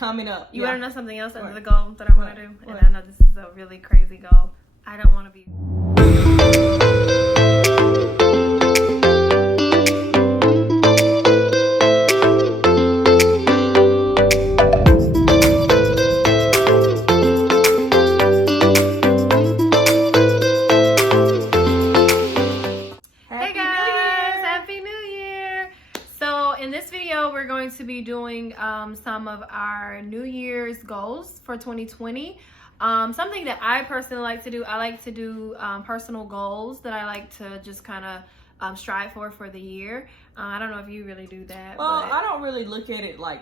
coming up. You want to know something else under the goal that I want to do? And I know this is a really crazy goal. I don't want to be... We're going to be doing some of our New Year's goals for 2020. Something that I personally like to do, I like to do personal goals that I like to just kind of strive for the year. I don't know if you really do that. Well, but... I don't really look at it like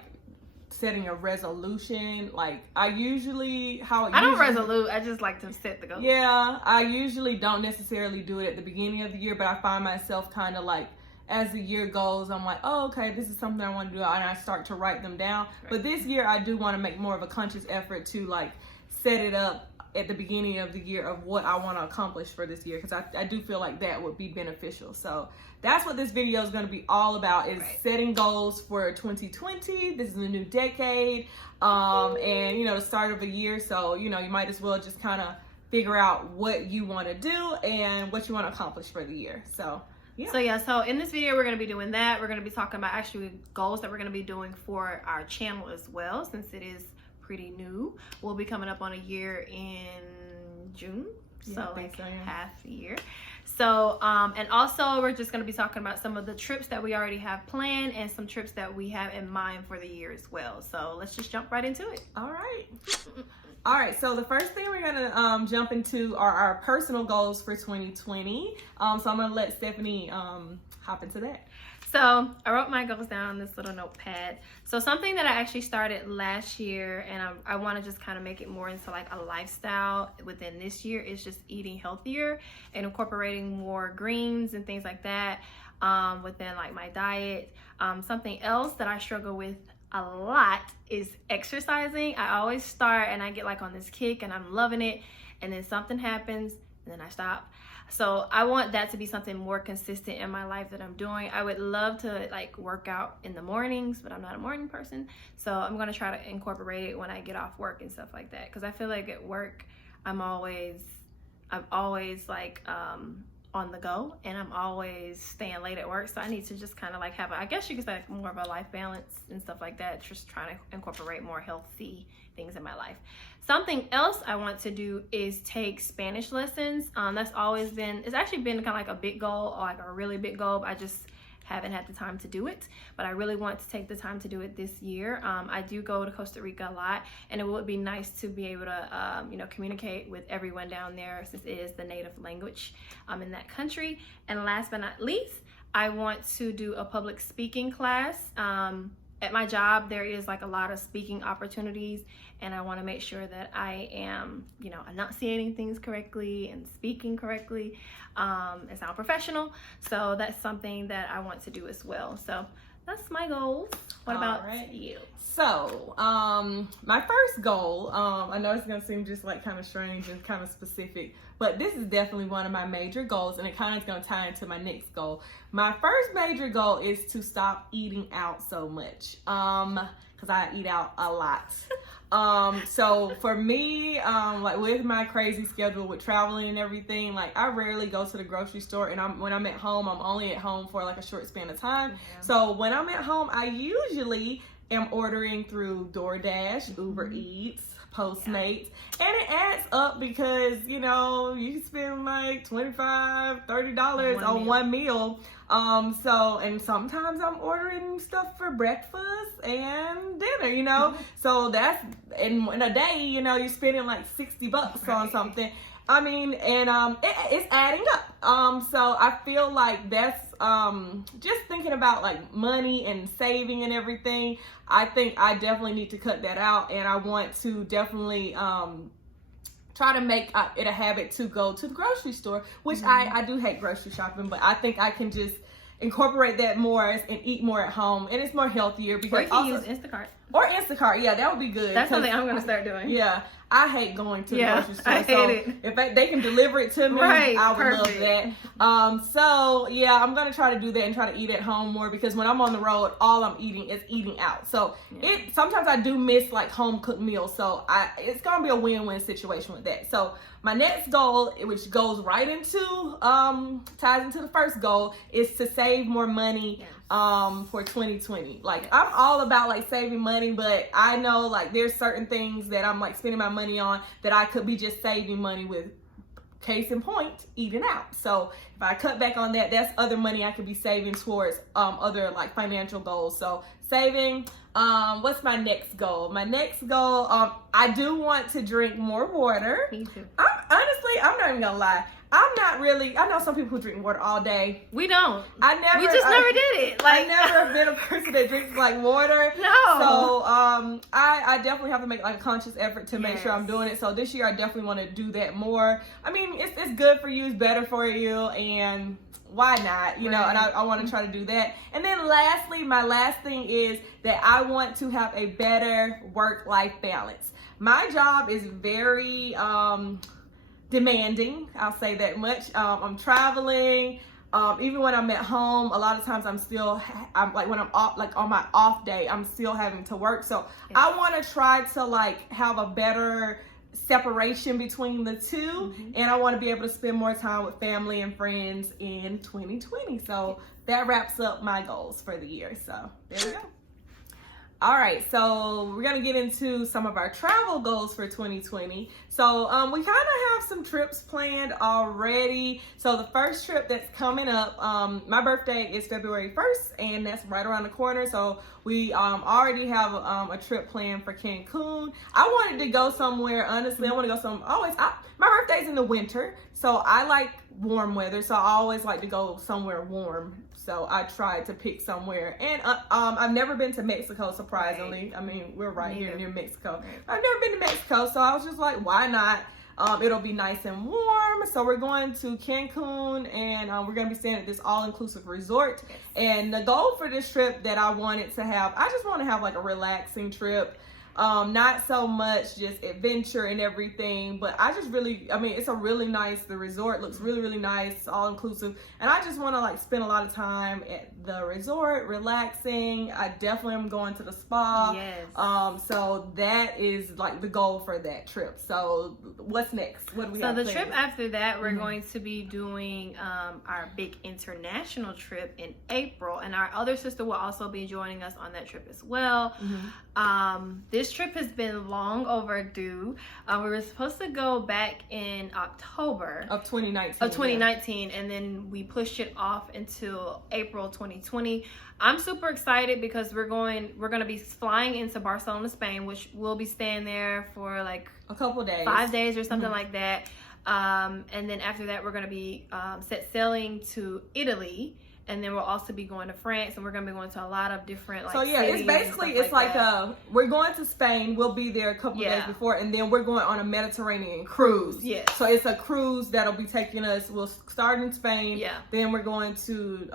setting a resolution. Like I don't resolute. I just like to set the goal. Yeah, I usually don't necessarily do it at the beginning of the year, but I find myself kind of like, as the year goes, I'm like, oh, okay, this is something I want to do, and I start to write them down. Right. But this year, I do want to make more of a conscious effort to like set it up at the beginning of the year of what I want to accomplish for this year, because I do feel like that would be beneficial. So that's what this video is going to be all about, is setting goals for 2020. This is a new decade, and you know, the start of a year. So you know, you might as well just kind of figure out what you want to do and what you want to accomplish for the year. So So in this video, we're going to be doing that. We're going to be talking about actually goals that we're going to be doing for our channel as well, since it is pretty new. We'll be coming up on a year in June, so like half a year. So, and also we're just going to be talking about some of the trips that we already have planned and some trips that we have in mind for the year as well. So let's just jump right into it. All right. All right, so the first thing we're gonna jump into are our personal goals for 2020. So I'm gonna let Stephanie hop into that. So I wrote my goals down on this little notepad. So something that I actually started last year, and I want to just kind of make it more into like a lifestyle within this year, is just eating healthier and incorporating more greens and things like that within like my diet. Something else that I struggle with a lot is exercising. I always start and I get like on this kick and I'm loving it, and then something happens and then I stop. So I want that to be something more consistent in my life that I'm doing. I would love to like work out in the mornings, but I'm not a morning person. So I'm going to try to incorporate it when I get off work and stuff like that. Because I feel like at work, I'm always like on the go, and I'm always staying late at work. So I need to just kind of like have I guess you could say like more of a life balance and stuff like that. Just trying to incorporate more healthy things in my life. Something else I want to do is take Spanish lessons. That's always been, it's actually been kind of like a big goal, or like a really big goal, but I just haven't had the time to do it. But I really want to take the time to do it this year. I do go to Costa Rica a lot, and it would be nice to be able to you know, communicate with everyone down there, since it is the native language in that country. And last but not least, I want to do a public speaking class. At my job, there is like a lot of speaking opportunities, and I want to make sure that I am, you know, enunciating things correctly and speaking correctly and sound professional. So that's something that I want to do as well. So that's my goals. What about you? So my first goal, I know it's gonna seem just like kind of strange and kind of specific, but this is definitely one of my major goals, and it kind of is gonna tie into my next goal. My first major goal is to stop eating out so much, because I eat out a lot. So for me, like with my crazy schedule with traveling and everything, like I rarely go to the grocery store, and when I'm at home, I'm only at home for like a short span of time. Yeah. So when I'm at home, I usually am ordering through DoorDash, Uber Eats, Postmates, and it adds up because, you know, you spend like $25, $30 on one meal. So, and sometimes I'm ordering stuff for breakfast and dinner, you know, so that's, in a day, you know, you're spending like $60 on something. I mean, and it's adding up. So I feel like that's just thinking about like money and saving and everything. I think I definitely need to cut that out, and I want to definitely try to make it a habit to go to the grocery store, which I do hate grocery shopping, but I think I can just incorporate that more and eat more at home, and it's more healthier because or you can use Instacart. Or Instacart, yeah, that would be good. That's something I'm gonna start doing. Yeah, I hate going to the grocery store. I hate it. If they can deliver it to me, I would love that. So yeah, I'm gonna try to do that and try to eat at home more, because when I'm on the road, all I'm eating is eating out. So sometimes I do miss like home cooked meals. So it's gonna be a win-win situation with that. So my next goal, which goes right into ties into the first goal, is to save more money for 2020. Like I'm all about like saving money, but I know like there's certain things that I'm like spending my money on that I could be just saving money with. Case in point, eating out. So if I cut back on that, that's other money I could be saving towards other like financial goals. So saving. What's my next goal? My next goal, I do want to drink more water. Me too. I'm not even gonna lie. I'm not really. I know some people who drink water all day. We don't. We just never did it. Like I never have been a person that drinks like water. No. So I definitely have to make like a conscious effort to make sure I'm doing it. So this year I definitely want to do that more. I mean, it's good for you. It's better for you, and why not? You know. And I want to try to do that. And then lastly, my last thing is that I want to have a better work-life balance. My job is very demanding, I'll say that much. I'm traveling. Even when I'm at home, a lot of times I'm like when I'm off, like on my off day, I'm still having to work. So I want to try to like have a better separation between the two, and I want to be able to spend more time with family and friends in 2020. So that wraps up my goals for the year. So there we go. All right, so we're gonna get into some of our travel goals for 2020. So we kind of have some trips planned already. So the first trip that's coming up, my birthday is February 1st, and that's right around the corner. So we already have a trip planned for Cancun. I wanted to go somewhere, honestly. I want to go my birthday's in the winter, so I like warm weather. So I always like to go somewhere warm. So I tried to pick somewhere, and I've never been to Mexico, surprisingly. I mean, we're right here near Mexico. I've never been to Mexico, so I was just like, why not? It'll be nice and warm. So we're going to Cancun, and we're going to be staying at this all-inclusive resort. And the goal for this trip that I wanted to have, I just want to have like a relaxing trip. Not so much just adventure and everything, but I just really, I mean, it's a really nice, the resort looks really, really nice, all inclusive. And I just want to like spend a lot of time at the resort, relaxing. I definitely am going to the spa. Yes. So that is like the goal for that trip. So what's next? What do we have So the planned? trip after that, we're going to be doing our big international trip in April, and our other sister will also be joining us on that trip as well. This trip has been long overdue. We were supposed to go back in October of 2019. Of 2019, and then we pushed it off until April 2020. I'm super excited because we're going to be flying into Barcelona, Spain, which we'll be staying there for like a couple days, 5 days or something like that. And then after that, we're going to be set sailing to Italy. And then we'll also be going to France, and we're going to be going to a lot of different like it's basically, it's like we're going to Spain. We'll be there a couple of days before, and then we're going on a Mediterranean cruise. So it's a cruise that'll be taking us, we'll start in Spain, then we're going to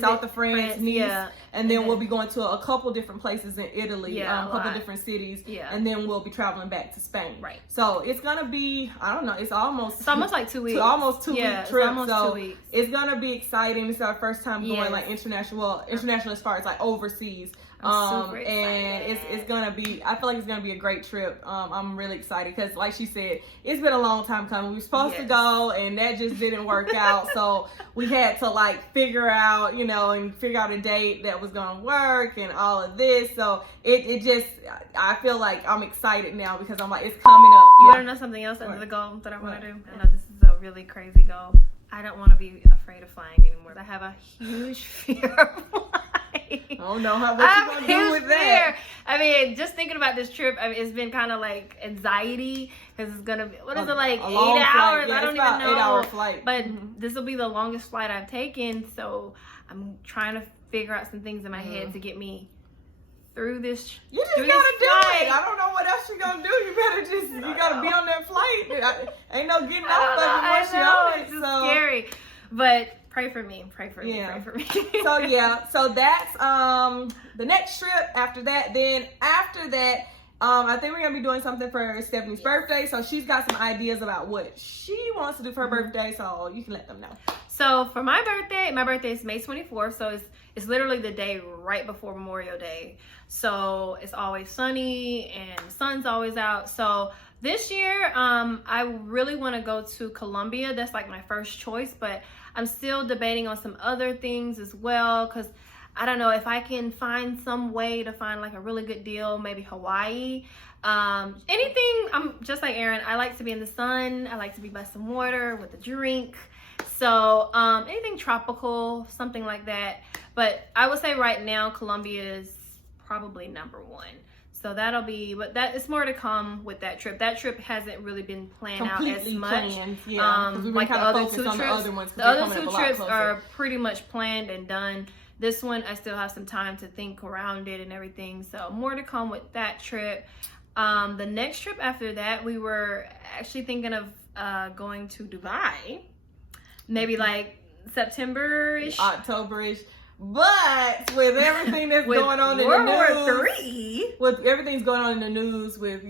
south of France, Nice, and then we'll be going to a couple different places in Italy, a couple different cities, and then we'll be traveling back to Spain. So it's going to be, I don't know, it's almost like 2 weeks. Almost 2 week trip. Almost so 2 weeks. It's going to be exciting. It's our first time going like international as far as like overseas. And it's gonna be, I feel like it's gonna be a great trip. I'm really excited because like she said, it's been a long time coming. We were supposed to go, and that just didn't work out. So we had to like figure out a date that was gonna work and all of this. So it just, I feel like I'm excited now because I'm like, it's coming up. You wanna know something else under the goal that I want to do? I know this is a really crazy goal. I don't want to be afraid of flying anymore. I have a huge fear of flying. I don't know what you're going to do with that. I mean, just thinking about this trip, I mean, it's been kind of like anxiety because it's going to be, what is it, like 8 hours? Yeah, I don't even know. 8-hour flight. But this will be the longest flight I've taken. So I'm trying to figure out some things in my head to get me through this. You just gotta do it. I don't know what else you're gonna do. You better just, you gotta be on that flight. Ain't no getting off of it once you're on it. It's scary. But Pray for me. Pray for me. Yeah. Pray for me. So yeah, so that's the next trip. After that, then after that, I think we're gonna be doing something for Stephanie's birthday. So she's got some ideas about what she wants to do for her birthday. So you can let them know. So for my birthday is May 24th. So it's literally the day right before Memorial Day. So it's always sunny and the sun's always out. So this year, I really want to go to Colombia. That's like my first choice, but I'm still debating on some other things as well, because I don't know if I can find some way to find like a really good deal, maybe Hawaii. Anything, I'm just like Erin, I like to be in the sun. I like to be by some water with a drink. So anything tropical, something like that. But I would say right now, Colombia is probably number one. So that'll be, but that is more to come with that trip. That trip hasn't really been planned out as much. Yeah, like the other two trips. The other two trips are pretty much planned and done. This one, I still have some time to think around it and everything. So more to come with that trip. The next trip after that, we were actually thinking of going to Dubai. Maybe like September-ish. October-ish. But with everything that's with going on World in the news, War III, with everything's going on in the news, with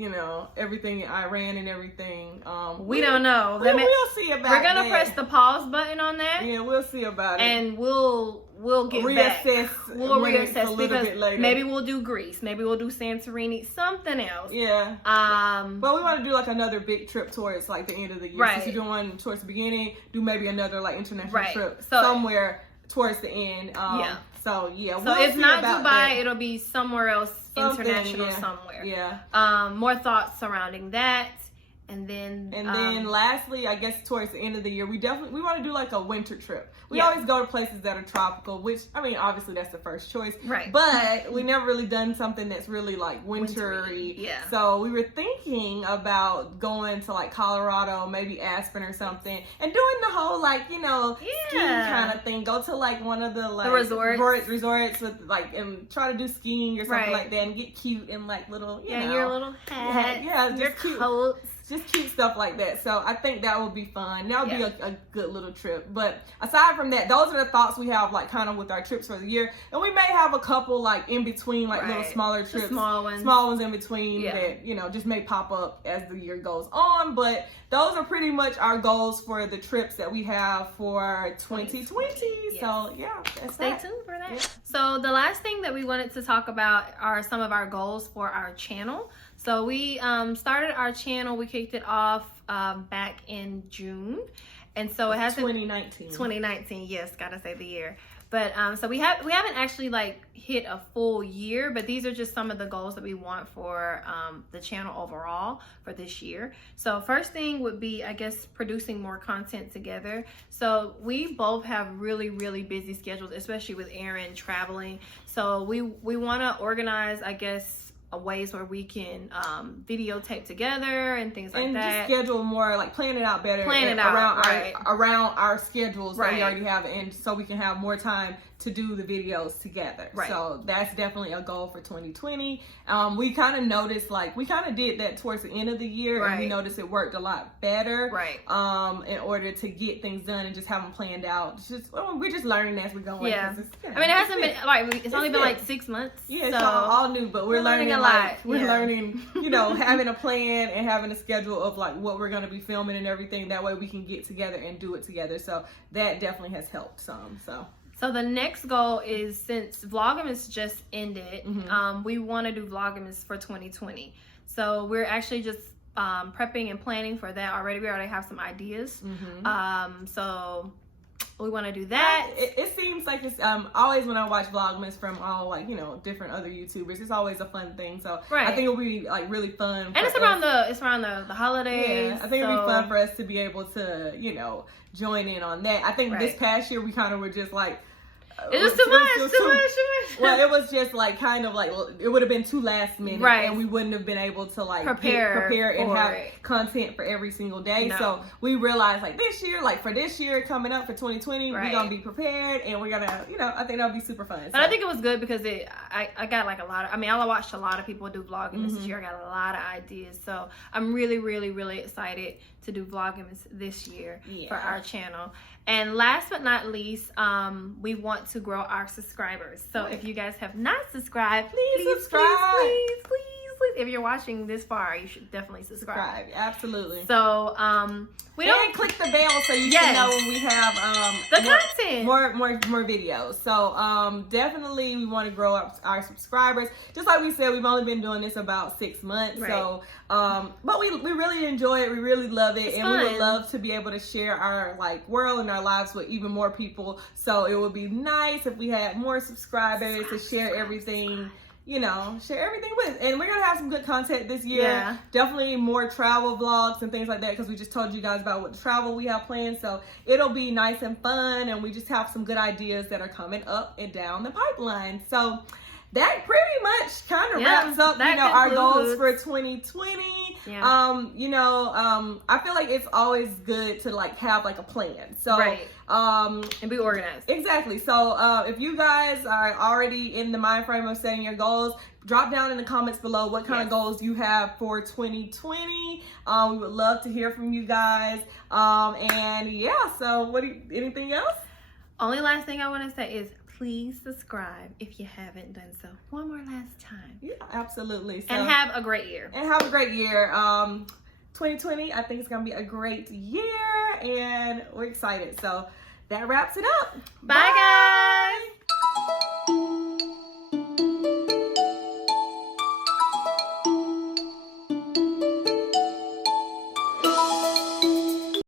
everything in Iran and everything, we don't know. We'll see about. We're gonna press the pause button on that. Yeah, we'll see about it, and we'll get reassess. Back. We'll reassess a little bit later. Maybe we'll do Greece. Maybe we'll do Santorini. Something else. Yeah. But we want to do like another big trip towards like the end of the year. Right. Since you're doing one towards the beginning, do maybe another like international trip so, somewhere towards the end. Yeah. So yeah. So we'll if not Dubai, that. It'll be somewhere else, international yeah. somewhere. Yeah. More thoughts surrounding that. And then lastly, I guess towards the end of the year, we want to do like a winter trip. We Yeah. always go to places that are tropical, which, I mean, obviously that's the first choice. Right. But we never really done something that's really like wintry. Yeah. So we were thinking about going to like Colorado, maybe Aspen or something, and doing the whole like, skiing kind of thing. Go to like one of the like resorts with like, and try to do skiing or something like that, and get cute and like little, your little hat, just your cute coats. Just cute stuff like that. So I think that would be fun. That would be a good little trip. But aside from that, those are the thoughts we have like kind of with our trips for the year. And we may have a couple like in between, like little smaller trips. Small ones in between that, just may pop up as the year goes on. But those are pretty much our goals for the trips that we have for 2020. Yes. So yeah, stay tuned for that. Yeah. So the last thing that we wanted to talk about are some of our goals for our channel. So we started our channel, we kicked it off back in June. And so it has 2019, yes, gotta say the year. But so we haven't actually like hit a full year, but these are just some of the goals that we want for the channel overall for this year. So first thing would be, I guess, producing more content together. So we both have really, really busy schedules, especially with Erin traveling. So we want to organize, I guess, ways where we can videotape together and things like that. And just schedule more, like plan it out better. Around our schedules that we already have, and so we can have more time to do the videos together. Right. So that's definitely a goal for 2020. We kind of noticed, like, we kind of did that towards the end of the year, and we noticed it worked a lot better. Right. In order to get things done and just have them planned out. We're just learning as we're going. Yeah. I mean, it hasn't been like it's only been like 6 months. Yeah, it's all new, but we're learning a lot. We're learning, having a plan and having a schedule of like what we're going to be filming and everything. That way we can get together and do it together. So that definitely has helped some. So the next goal is, since Vlogmas just ended, we want to do Vlogmas for 2020. So we're actually just prepping and planning for that already. We already have some ideas. So we want to do that. It seems like it's always when I watch Vlogmas from all different other YouTubers, it's always a fun thing. So I think it'll be like really fun. And it's around the holidays. Yeah, I think it'll be fun for us to be able to join in on that. I think this past year we kind of were just like, It's just too much. Well, it was just like kind of like it would have been too last minute, right? And we wouldn't have been able to like prepare and have content for every single day. No. So we realized like this year, like for this year coming up for 2020, we're gonna be prepared and we're gonna, you know, I think that'll be super fun. But I think it was good because I got like a lot of, I mean, I watched a lot of people do Vlogmas this year. I got a lot of ideas, so I'm really, really, really excited to do Vlogmas this year for our channel. And last but not least, we want to grow our subscribers. So if you guys have not subscribed, please subscribe. Please. If you're watching this far, you should definitely subscribe. Absolutely. So we don't click the bell so you can know when we have the content, more videos. So definitely we want to grow up our subscribers. Just like we said, we've only been doing this about 6 months. Right. So but we really enjoy it. We really love it, and we would love to be able to share our like world and our lives with even more people. So it would be nice if we had more subscribers to share everything. You know, share everything with. And we're gonna have some good content this year. Yeah. Definitely more travel vlogs and things like that, because we just told you guys about what travel we have planned. So it'll be nice and fun, and we just have some good ideas that are coming up and down the pipeline. So that pretty much kind of wraps up, you know, our goals for 2020. Yeah. You know, I feel like it's always good to like have like a plan. So and be organized. Exactly. So if you guys are already in the mind frame of setting your goals, drop down in the comments below what kind of goals you have for 2020. We would love to hear from you guys. And yeah, so anything else? Only last thing I want to say is please subscribe if you haven't done so. One more last time. Yeah, absolutely. So, and have a great year. 2020, I think it's going to be a great year, and we're excited. So that wraps it up. Bye guys.